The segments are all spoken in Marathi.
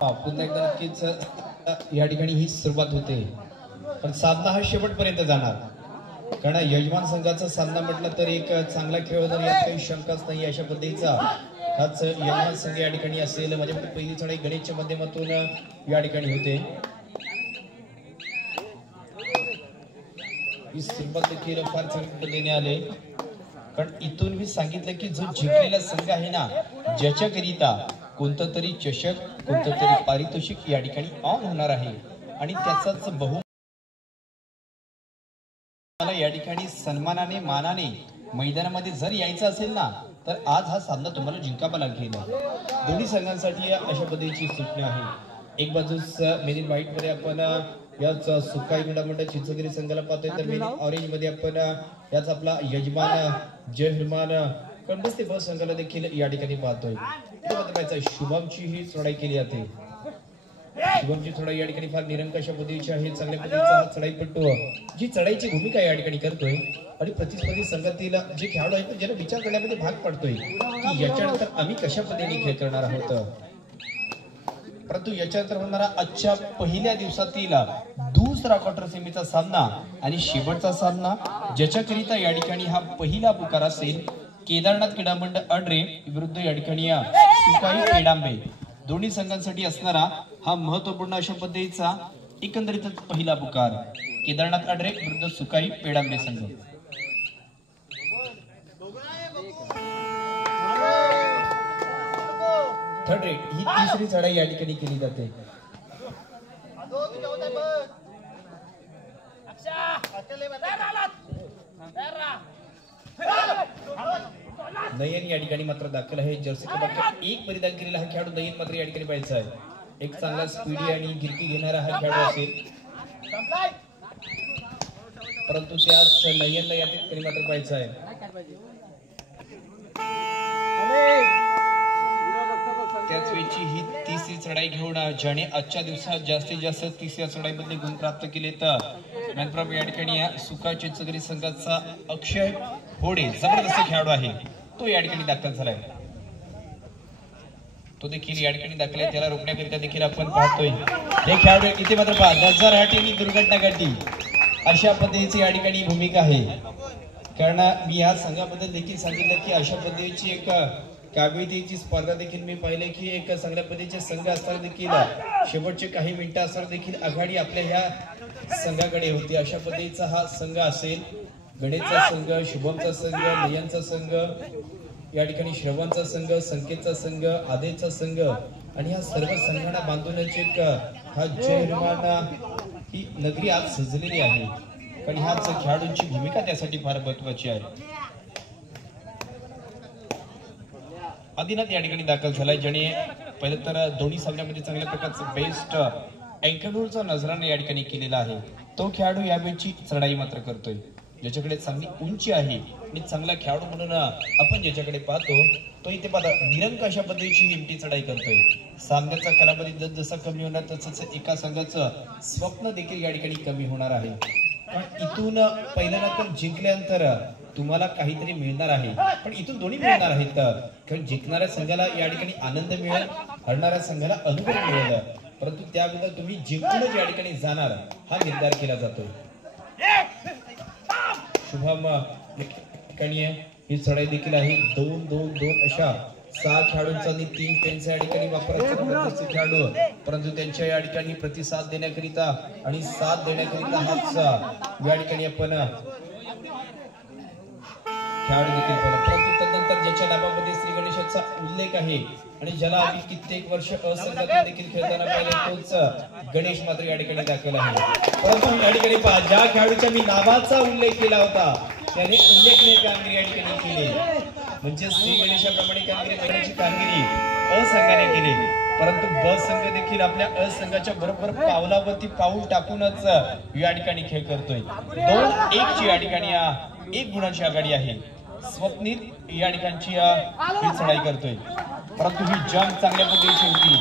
पुन्हा एकदा नक्कीच या ठिकाणी ही सुरुवात होते, पण सामना हा शेवटपर्यंत जाणार. कारण यजमान संघाचा सामना म्हटलं तर एक चांगला खेळ होणार यात काही शंकाच नाही. अशा पद्धतीचा हाच यजमान संघ या ठिकाणी असेल. माझ्या मते पहिली चढाई गणेशच्या माध्यमातून या ठिकाणी होते. ही सुरुवात देखील फार चांगल्या पद्धतीने आले, कारण इथून मी सांगितलं की जो जिंकलेला संघ आहे ना, ज्याच्याकरिता कोणतं तरी चषक कोणतं तरी पारितोषिक या ठिकाणी ऑन होणार आहे आणि त्याचाच मला या ठिकाणी सन्मानाने मानाने मैदानामध्ये जर यायचं असेल ना, तर आज हा सामना तुम्हाला जिंकावा लागेल. दोन्ही संघांसाठी अशा पद्धतीची सूचना आहे. एक बाजूस मेरीन व्हाईट मध्ये आपण याच सुकाई मंडळ चिंचगिरी संघाला पाहतोय, तर मेरीन ऑरेंज मध्ये आपण याच आपला यजमान जय हनुमान कंबस्ते बस संघाला देखील या ठिकाणी पाहतोय. शुभमची ही चढाई केली जाते. शुभमची चढाई या ठिकाणी फार निरंकुश पद्धतीची आहे. चांगल्या पद्धतीचा चढाईपटू जी चढाईची भूमिका या ठिकाणी करतोय आणि प्रतिस्पर्धी संघातील जे खेळाडू आहेत ज्यांना विचार करण्यामध्ये भाग पडतोय की याच्यानंतर आम्ही कशा पद्धतीने खेळ करणार आहोत. परंतु याच्यानंतर होणारा आजच्या पहिल्या दिवसातील दुसरा क्वार्टर सेमीचा सामना आणि शेवटचा सामना, ज्याच्याकरिता या ठिकाणी हा पहिला पुकार असेल केदारनाथ क्रीडा मंडळ अड्रे विरुद्ध या ठिकाणी सुकाई पेडांबे. दोन्ही संघांसाठी असणारा हा महत्वपूर्ण अशा पद्धतीचा एकंदरीतच पहिला पुकार. केदारनाथ अड्रे विरुद्ध सुकाई पेडांबे संघ. थर्ड रेट ही तिसरी चढाई या ठिकाणी केली जाते. नयन या ठिकाणी मात्र दाखल आहे. जर्सी क्रमांक 1 परिधान केलेला हा खेळाडू नयन मात्र या ठिकाणी पाहायचा आहे. एक चांगला स्पीडी आणि गिरकी घेणारा हा खेळाडू असेल, परंतु त्याच नयनला या ठिकाणी मात्र पाहायचा आहे. त्याच वेळची ही तिसरी चढाई घेऊन ज्याने आजच्या दिवसात जास्तीत जास्त तिसऱ्या चढाईमध्ये गुण प्राप्त केलेत या ठिकाणी सुका चिंचगिरी संघाचा अक्षय होडे जबरदस्त खेळाडू आहे, तो या ठिकाणी दाखल झालाय. तो देखील या ठिकाणी दाखल आहे. त्याला रोखण्याकरिता देखील आपण पाहतोय हे खेळाडू इथे मात्र पहा नजर दुर्घटना घडली अशा पद्धतीची या ठिकाणी भूमिका आहे. कारण मी या संघाबद्दल देखील सांगितलं की अशा पद्धतीची एक काबिलीची स्पर्धा देखील मी पाहिले की एक चांगल्या पद्धतीचे संघ असताना देखील शेवटचे काही मिनिटं असताना देखील आघाडी आपल्या ह्या संघाकडे होती. अशा पद्धतीचा हा संघ असेल. गणेशचा संघ, शुभमचा संघ, नयनचा संघ, या ठिकाणी श्रवणचा संघ, संकेतचा संघ, आदेशचा संघ आणि ह्या सर्व संघांना बांधूनच एक हा जय हनुमान ही नगरी आज सजलेली आहे. कारण ह्याच खेळाडूंची भूमिका त्यासाठी फार महत्वाची आहे. आदिनाथ या ठिकाणी दाखल झालाय, ज्याने पहिलं तर दोन्ही सामन्यामध्ये चांगल्या प्रकारचं बेस्ट अँकलचा नजराने या ठिकाणी केलेला आहे. तो खेळाडू यावेळची चढाई मात्र करतोय, ज्याच्याकडे चांगली उंची आहे आणि चांगला खेळाडू म्हणून आपण ज्याच्याकडे पाहतो तो इथे पाहता निरंकुश अशा पद्धतीची हिमटी चढाई करतोय. सामन्याचा कालावधी जसा कमी होणार तसंच एका संघाचं स्वप्न देखील या ठिकाणी कमी होणार आहे. कारण इथून पहिल्यांदा तर जिंकल्यानंतर तुम्हाला काहीतरी मिळणार आहे, पण इथून दोन्ही मिळणार आहेत. कारण जिंकणाऱ्या संघाला या ठिकाणी आनंद मिळेल, हरणाऱ्या संघाला अनुभव मिळेल, परंतु त्या अगोदर तुम्ही जिंकूनच या ठिकाणी जाणार हा निर्धार केला जातोय. शुभम ठिकाणी ही चढाई देखील आहे. 2-2-2 अशा 6 खेळाडूंचा आणि 3 पेनचा या ठिकाणी वापरायचा खेळाडू, परंतु त्यांच्या या ठिकाणी प्रतिसाद देण्याकरिता आणि साथ देण्याकरिता हाच या ठिकाणी आपण खेळाडू देखील पाहिला. परंतु तदनंतर ज्याच्या नावामध्ये श्री गणेशाचा उल्लेख आहे आणि ज्याला आम्ही कित्येक वर्ष असंघातून देखील खेळताना पाहिले तोच गणेश मात्र या ठिकाणी दाखल आहे. परंतु या ठिकाणी पहा ज्या खेळाडूच्या मी नावाचा उल्लेख केला होता त्याने उल्लेखनीय कामगिरी या ठिकाणी केली. म्हणजे श्री गणेशाप्रमाणे कामगिरी असंघाने केली, परंतु ब संघ देखील आपल्या असंघाच्या बरोबर पावलावरती पाऊल टाकूनच या ठिकाणी खेळ करतोय. 2-1 ची या ठिकाणी 1 गुणांची आघाडी आहे. स्वप्नील या ठिकाणची ही चढाई करतोय, परंतु ही जंग चांगल्या पद्धतीची होती.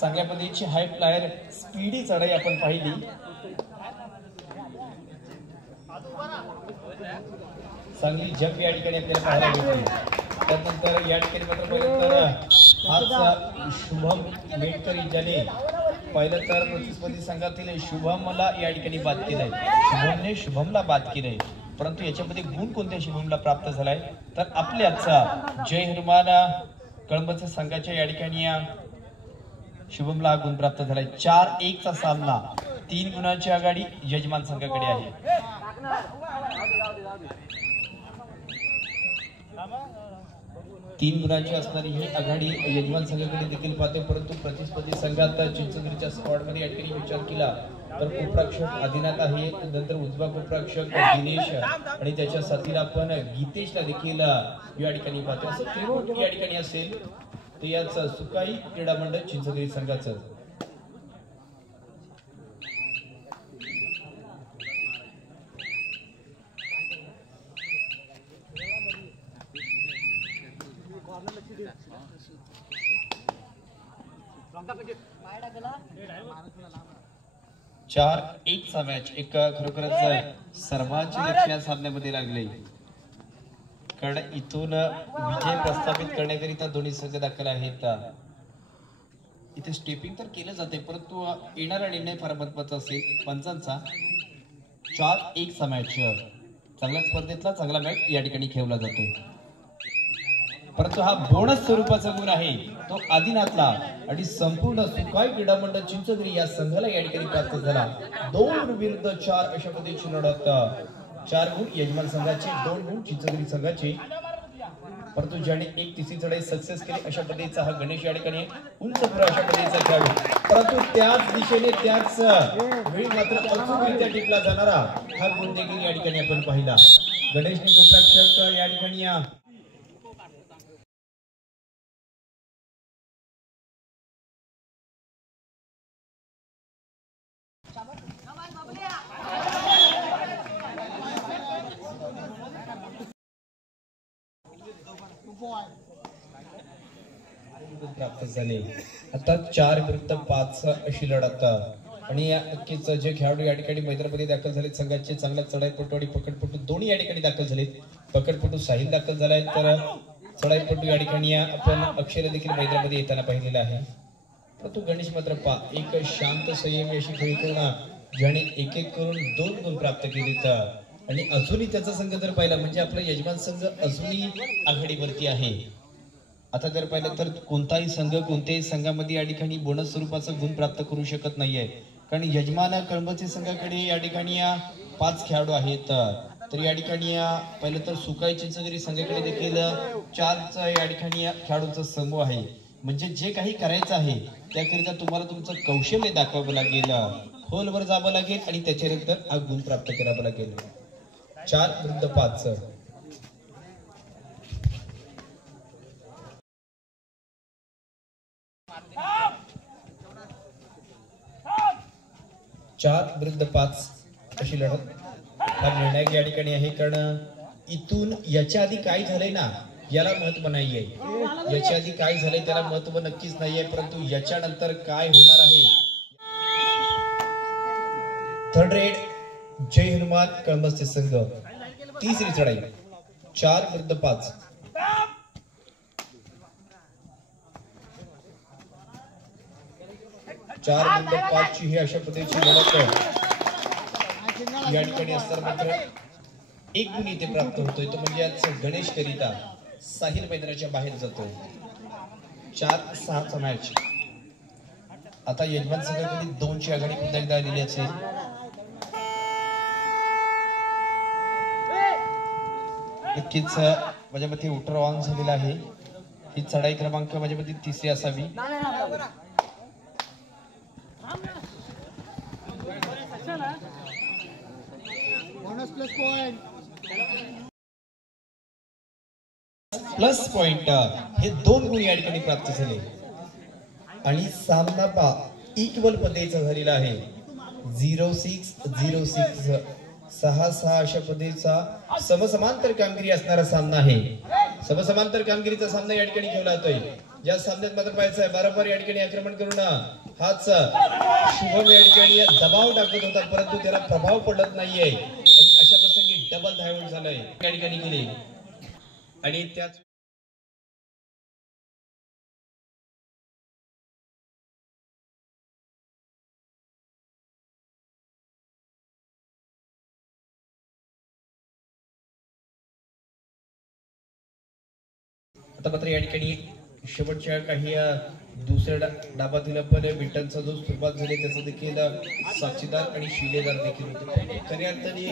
चांगल्या पद्धतीची हाय फ्लायर स्पीडी चढाई आपण पाहिली. चांगली जंप या ठिकाणी आपल्याला पाहायला मिळते. त्यानंतर या ठिकाणी मात्र पहिलं तर हाच शुभम मेटकरी ज्याने पहिलं तर प्रतिस्पर्धी संघातील शुभमला या ठिकाणी बाद केलंय. शुभमने शुभमला बाद केलंय, परंतु याच्यामध्ये गुण कोणत्या शुभमला प्राप्त झालाय तर आपल्याचा जय हनुमान कळंबच्या संघाच्या या ठिकाणी शुभमला हा गुण प्राप्त झालाय. 4-1 चा सामना, 3 गुणांची आघाडी यजमान संघाकडे आहे. तीन गुणांची असणारी ही आघाडी यजमान संघाकडे देखील पाहते, परंतु प्रतिस्पर्धी संघात चिंचगिरीच्या स्क्वॉड मध्ये या ठिकाणी विचार केला तर कोपराक्षक आदिनाथ आहे, नंतर उजवा कोपराक्षक दिनेश आणि त्याच्या साथीला आपण गीतेशला देखील या ठिकाणी पाहतो. असं त्रिकोण या ठिकाणी असेल ते याच सुकाई क्रीडा मंडळ चिंचगिरी संघाचं. चार 1 चा मॅच एक खरोखरच सर्वांचे लक्ष या सामन्यामध्ये लागले, कारण इथून विजय प्रस्थापित करण्याकरिता दोन्ही संघ दाखल आहेत. इथे स्टेपिंग तर केलं जाते, परंतु येणारा निर्णय फार महत्वाचा असेल पंचांचा. 4-1 चा मॅच, चांगल्या स्पर्धेतला चांगला मॅच या ठिकाणी खेळला जातो, परंतु हा बोनस स्वरूपाचा गुण आहे तो आदिनाथला आणि संपूर्ण सुकाई क्रीडा मंडळ चिंचगिरी या संघाला या ठिकाणी प्राप्त झाला. 2 विरुद्ध 4 अशा पद्धतीची लढत. 4 गुण यजमान संघाचे, 2 गुण चिंचगिरी संघाचे, परंतु ज्याने एक तिसरी चढाई सक्सेस केली अशा पद्धतीचा हा गणेश या ठिकाणी उंच पुरा अशा पद्धतीचा खेळाडू, परंतु त्याच दिशेने त्याच वेळी मात्र अचूकरित्या टिकला जाणारा हा गुण देखील या ठिकाणी आपण पाहिला. गणेशने कोपराक्षक या ठिकाणी प्राप्त झाले. आता 4 विरुद्ध 5 अशी लढत आणि नक्कीच जे खेळाडू या ठिकाणी मैदानामध्ये दाखल झाले संघाचे चांगला चढाईपटू आणि पकडपटू दोन्ही या ठिकाणी दाखल झालेत. पकडपटू साहिल दाखल झालाय, तर चढाईपटू या ठिकाणी आपण अक्षयला देखील मैदानामध्ये येताना पाहिलेला आहे. परंतु गणेश मात्र एक शांत संयमी अशी खेळी करून ज्याने एक करून 2 गुण प्राप्त केलेत आणि अजूनही त्याचा संघ जर पाहिला म्हणजे आपला यजमान संघ अजूनही आघाडीवरती आहे. आता जर पाहिलं तर कोणताही संघ कोणत्याही संघामध्ये या ठिकाणी बोनस स्वरूपाचा गुण प्राप्त करू शकत नाहीये, कारण यजमान कळंबचे संघाकडे या ठिकाणी 5 खेळाडू आहेत, तर या ठिकाणी पहिलं तर सुकाई चिंचगिरी संघाकडे देखील 4 या ठिकाणी खेळाडूंचा समूह आहे. म्हणजे जे काही करायचं आहे त्याकरिता तुम्हाला तुमचं कौशल्य दाखवावं लागेल, खोलवर जावं लागेल आणि त्याच्यानंतर हा गुण प्राप्त करावा लागेल. 4 विरुद्ध 5. अशी लढत हा निर्णायक या ठिकाणी आहे, कारण इथून याच्या आधी काय झालंय ना याला महत्व नाहीये, याच्या आधी काय झालंय त्याला महत्व नक्कीच नाहीये, परंतु याच्यानंतर काय होणार आहे. थर्ड रेड जय हनुमान कळंबचे संघ, तिसरी चढाई. 4 विरुद्ध 5. 4 विरुद्ध 5 ची ही अशा पद्धतीची लढत या ठिकाणी असताना मात्र 1 गुण इथे प्राप्त होतोय, तो म्हणजे आज गणेश करिता साहिल मैदानाच्या बाहेर जातोय. 4-6 चा मॅच. आता यजमान संघाकडे 2 ची आघाडी पुन्हा एकदा आलेली असेल. नक्कीच माझ्या मते उटर ऑन झालेला आहे. ही चढाई क्रमांक माझ्या मते 3री असावी. प्लस पॉइंट हे 2 गुण या ठिकाणी प्राप्त झाले आणि सामना इक्वल पद्धतीचा झालेला आहे. 0-6 6-6 अशा पद्धतीचा समसमांतर कामगिरी असणारा सामना आहे. समसमांतर कामगिरीचा सामना या ठिकाणी खेळला जातोय. या सामन्यात मात्र पाहायचं आहे वारंवार या ठिकाणी आक्रमण करून हाच शुभम या ठिकाणी दबाव टाकत होता, परंतु त्याला प्रभाव पडत नाहीये आणि अशा प्रसंगी डबल धावून झालंय या ठिकाणी केली आणि त्याच आता मात्र या ठिकाणी शेवटच्या काही दुसऱ्या डाबातील पण मिनिटांचा जो सुरुवात झाली त्याचा देखील साक्षीदार आणि शिलेदार देखील होते. खऱ्या अर्थाने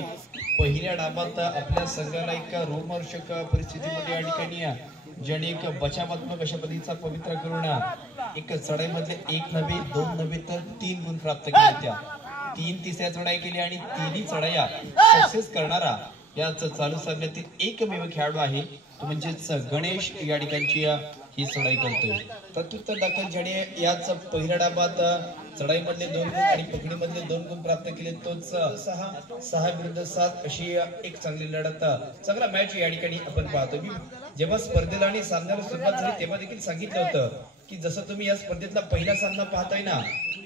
पहिल्या डाबात आपल्या संघाला एक रोमहर्षक परिस्थितीमध्ये या ठिकाणी ज्याने एक बचावात्मक अशा पद्धतीचा पवित्र करून एक चढाईमधले 1 नव्हे 2 नव्हे तर 3 गुण प्राप्त केले. त्या 3 तिसऱ्या चढाई केली आणि 3ही चढाया सक्सेस करणारा याच चालू सामन्यातील एकमेव खेळाडू आहे तो म्हणजेच गणेश या ठिकाणची ही चढाई करतोय. प्रत्युत्तर दाखल ज्याने याच पहिल्या डाबात चढाईमधले 2 गुण आणि पकडीमधले 2 गुण प्राप्त केले तोच 6 विरुद्ध 7 अशी एक चांगली लढत चांगला मॅच या ठिकाणी आपण पाहतो. मी जेव्हा स्पर्धेला आणि सामन्याला सुरुवात झाली तेव्हा देखील सांगितलं होतं की जसं तुम्ही या स्पर्धेतला पहिला सामना पाहताय ना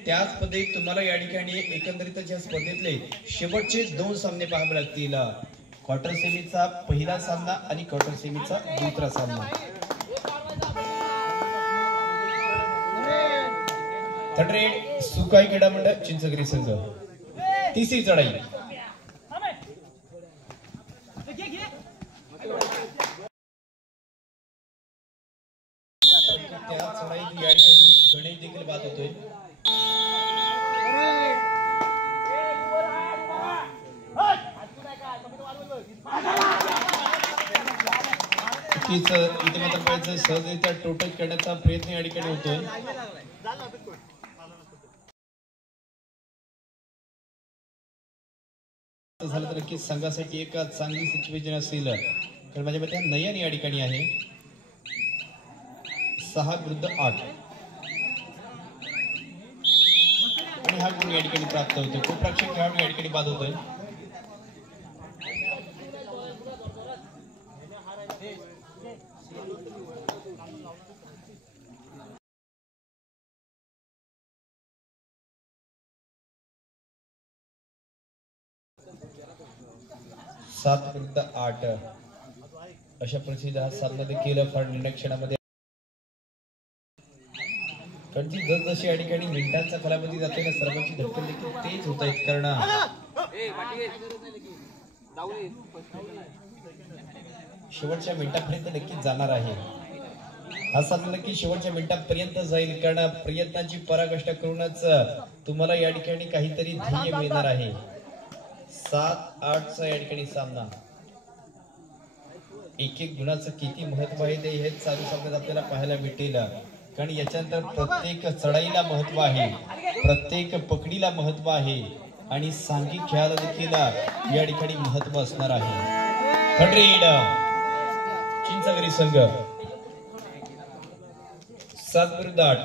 त्याच पद्धतीत तुम्हाला या ठिकाणी एकंदरीतच या स्पर्धेतले शेवटचे 2 सामने पाहावे लागतील. क्वार्टर सेमीचा पहिला सामना आणि क्वार्टर सेमीचा दुसरा सामना. थर्ड सुकाई क्रीडा मंडळ चिंचगिरी संघ तिसरी चढाई. त्या चढाईत या ठिकाणी गणेश देखील बाद होतोय. इथे मात्र पाहिजे सहजरित्या टोटल करण्याचा प्रयत्न या ठिकाणी होतोय. झालं तर नक्कीच संघासाठी एक चांगली सिच्युएशन असेल कारण माझ्या मते नयन या ठिकाणी आहे 6 विरुद्ध 8 आणि हा गुण या ठिकाणी प्राप्त होतो. खूप रक्षक खेळाडू या ठिकाणी बाद होतोय. सात विरुद्ध 8 अशा परिस्थितीत हा सामना देखील फार निर्णायक क्षणामध्ये कारण ती जशी या ठिकाणी मिनिटांचा कालावधी जातोय ना सर्वांची धडकन देखील तेज होत आहेत कारण शेवटच्या मिनिटापर्यंत नक्कीच जाणार आहे. हा सामना नक्की शेवटच्या मिनिटापर्यंत जाईल कारण प्रयत्नांची पराकाष्ठा करूनच तुम्हाला या ठिकाणी काहीतरी ध्येय मिळणार आहे. 7-8 या ठिकाणी सामना. एक गुणाचं किती महत्व आहे ते हे चालू सामन्यात आपल्याला पाहायला भेटेल कारण याच्यानंतर प्रत्येक चढाईला महत्व आहे प्रत्येक पकडीला महत्व आहे आणि सांघिक खेळाला देखील या ठिकाणी महत्व असणार आहे. 100 चिंचगिरी संघ 7 विरुद्ध 8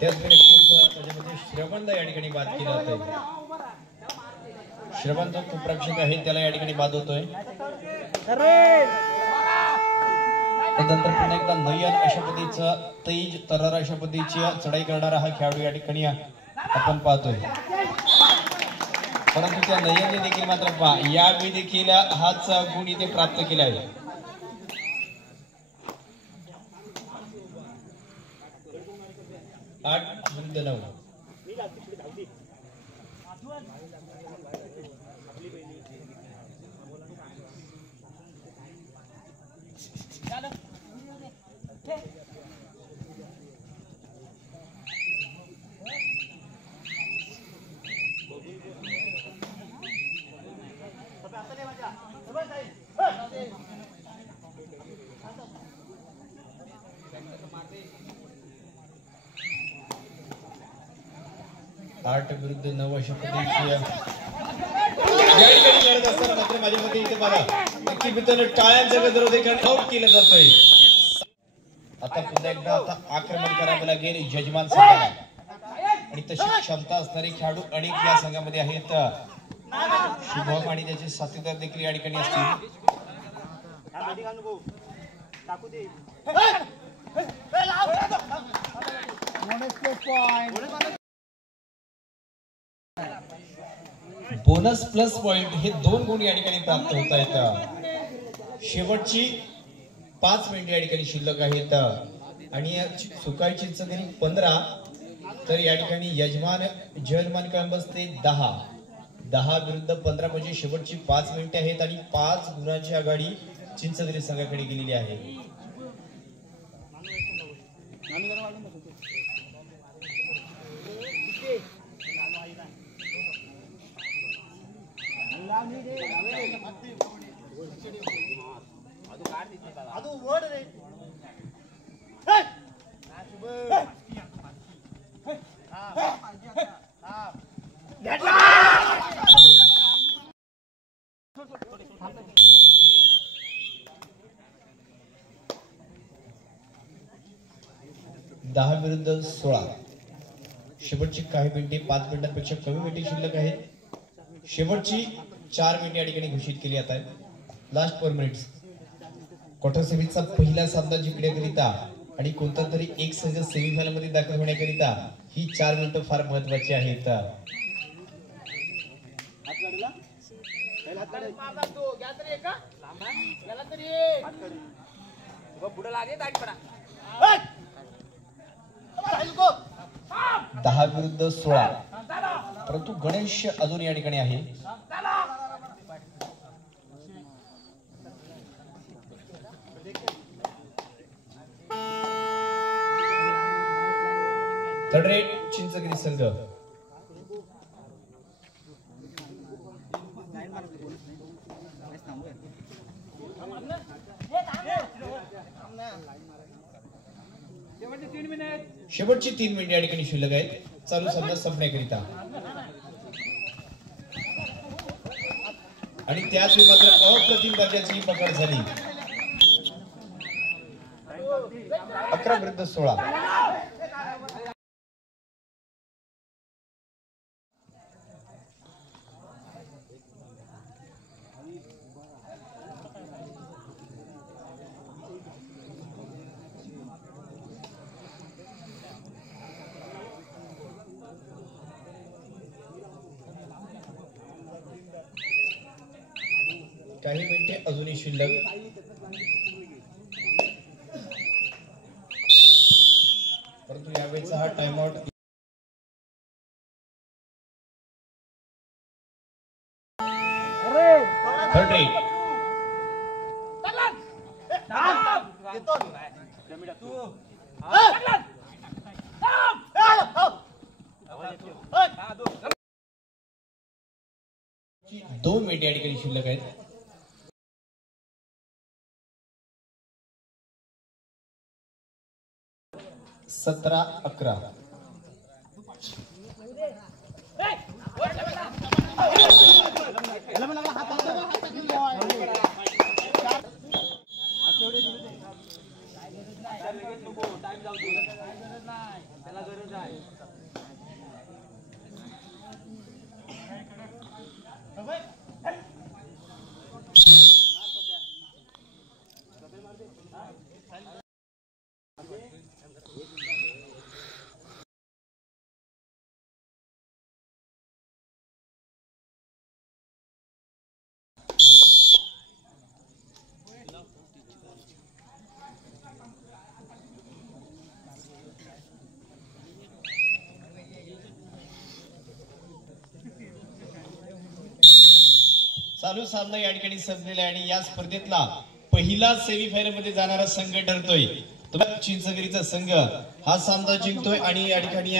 त्याच्यामध्ये श्रवण या ठिकाणी बाद केला होता. श्रवण जो खूप रक्षक आहे त्याला या ठिकाणी बाद होतोय. त्यानंतर पुन्हा एकदा नयन अशा पद्धतीचं तेज तरार अशा पद्धतीची चढाई करणारा हा खेळाडू या ठिकाणी आपण पाहतोय. परंतु त्या नयनने देखील मात्र यावेळी देखील हाच गुण इथे प्राप्त केला आहे. 8 विरुद्ध 9 8 विरुद्ध 9 अशा पद्धतीची लढत असताना मात्र माझ्या मते इथे बघा नक्की मित्रांनो टाळ्यांचा गजर देखील आउट केलं जातोय. आता पुन्हा एकदा आता आक्रमण करावं लागेल यजमान संघाला आणि तशी क्षमता असणारे खेळाडू अनेक या संघामध्ये आहेत. शुभम आणि त्याचे साथीदार देखील या ठिकाणी असतील. बोनस प्लस पॉइंट हे 2 गुण या ठिकाणी प्राप्त होत आहेत. शेवटची 5 मिनिटे या ठिकाणी शिल्लक आहेत आणि सुकाई चिंचगिरी 15 तर या ठिकाणी यजमान जर्मन कॅम्पस ते 10 10 विरुद्ध 15 म्हणजे शेवटची 5 मिनिटे आहेत आणि 5 गुणांची आघाडी चिंचगिरी संघाकडे गेलेली आहे. दहा विरुद्ध 16 शेवटची काही मिनिटे 5 मिनिटांपेक्षा कमी मिनिटे शिल्लक आहेत. शेवटची 4 मिनिटे या ठिकाणी घोषित केली जात आहेत. Last 4 minutes. क्वार्टर सेमीचा पहिला सामना जिंकण्याकरिता आणि कोणता तरी एक संघ सेमीफायनल मध्ये दाखल होण्याकरिता ही 4 मिनिटं फार महत्वाची आहेत. दहा विरुद्ध 16 परंतु गणेश अजून या ठिकाणी आहे. थर्ड रेट चिंचगिरी संघ. शेवटची 3 मिनिटे या ठिकाणी शिल्लक आहेत चालू सामना संपण्याकरिता. आणि त्याच वेळी मात्र अप्रतिम दर्जाची पकड झाली. 11 विरुद्ध 16. काही मिनिटे अजूनही शिल्लक. परंतु यावेळेचा हा टाइम आउट थर्ड रेट. दोन मिनिटे या ठिकाणी शिल्लक आहेत. सतरा 11. चालू सामना या ठिकाणी संपलेला आहे आणि या स्पर्धेतला पहिला सेमीफायनल मध्ये जाणारा संघ ठरतोय. चिंचगिरीचा संघ हा सामना जिंकतोय आणि या ठिकाणी